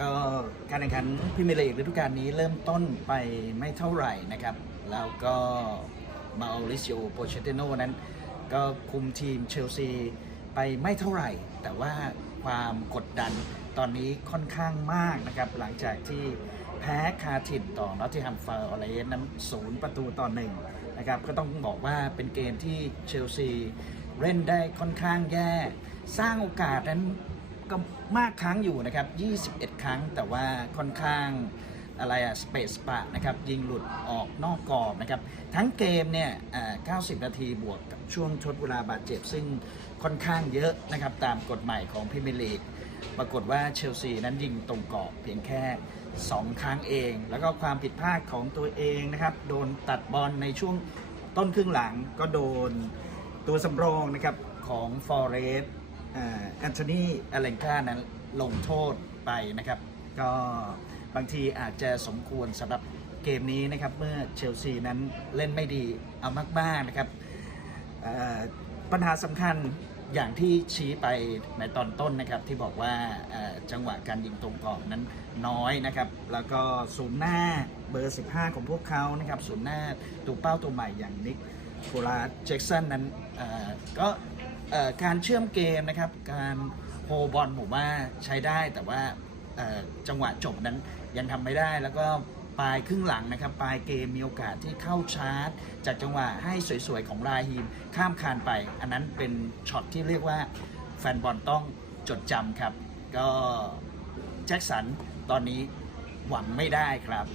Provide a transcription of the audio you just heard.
ก็การแข่งขันพรีเมียร์ลีกฤดูกาลนี้เริ่มต้นไปไม่เท่าไหร่นะครับ แล้วก็มาอริซิโอโปเชเตโนนั้น ก็คุมทีมเชลซีไปไม่เท่าไหร่ แต่ว่าความกดดันตอนนี้ค่อนข้างมากนะครับ หลังจากที่แพ้คาถิ่นต่อนอตติฮัมฟาร์อเรสนั้นศูนย์ประตูต่อหนึ่งนะครับ ก็ต้องบอกว่าเป็นเกมที่เชลซีเล่นได้ค่อนข้างแย่ สร้างโอกาสนั้น ก็มากครั้งอยู่นะครับ 21 ครั้งแต่ว่าค่อนข้างอะไรอะสเปซปะนะครับยิงหลุดออกนอกกรอบนะครับ ทั้งเกมเนี่ย90 นาทีบวกกับช่วงทดเวลาบาดเจ็บ ซึ่งค่อนข้างเยอะนะครับ ตามกฎใหม่ของพรีเมียร์ลีก ปรากฏว่าเชลซีนั้นยิงตรงกรอบเพียงแค่ 2 ครั้งเอง แล้วก็ความผิดพลาดของตัวเองนะครับ โดนตัดบอลในช่วงต้นครึ่งหลังก็โดนตัวสำรองนะครับของฟอเรส แอนโทนีอเลนกานั้นลงโทษไปนะครับ ก็บางทีอาจจะสมควรสำหรับเกมนี้นะครับ เมื่อเชลซีนั้นเล่นไม่ดีเอามากๆนะครับปัญหาสำคัญอย่างที่ชี้ไปในตอนต้นนะครับที่บอกว่าจังหวะการยิงตรงกรอบนั้นน้อยนะครับ แล้วก็ศูนย์หน้าเบอร์ 15 ของพวกเขานะครับศูนย์หน้าตัวเป้าตัวใหม่อย่างนิกโคลาแจ็กสันนั้นก็ การเชื่อมเกมนะครับ การโฮบอลผมว่าใช้ได้แต่ว่าจังหวะจบนั้นยังทำไม่ได้ แล้วก็ปลายครึ่งหลังนะครับ ปลายเกมมีโอกาสที่เข้าชาร์จ จากจังหวะให้สวยๆ ของราฮีมข้ามคานไป อันนั้นเป็นช็อตที่เรียกว่าแฟนบอลต้องจดจำครับ ก็แจ็คสันตอนนี้หวังไม่ได้ครับ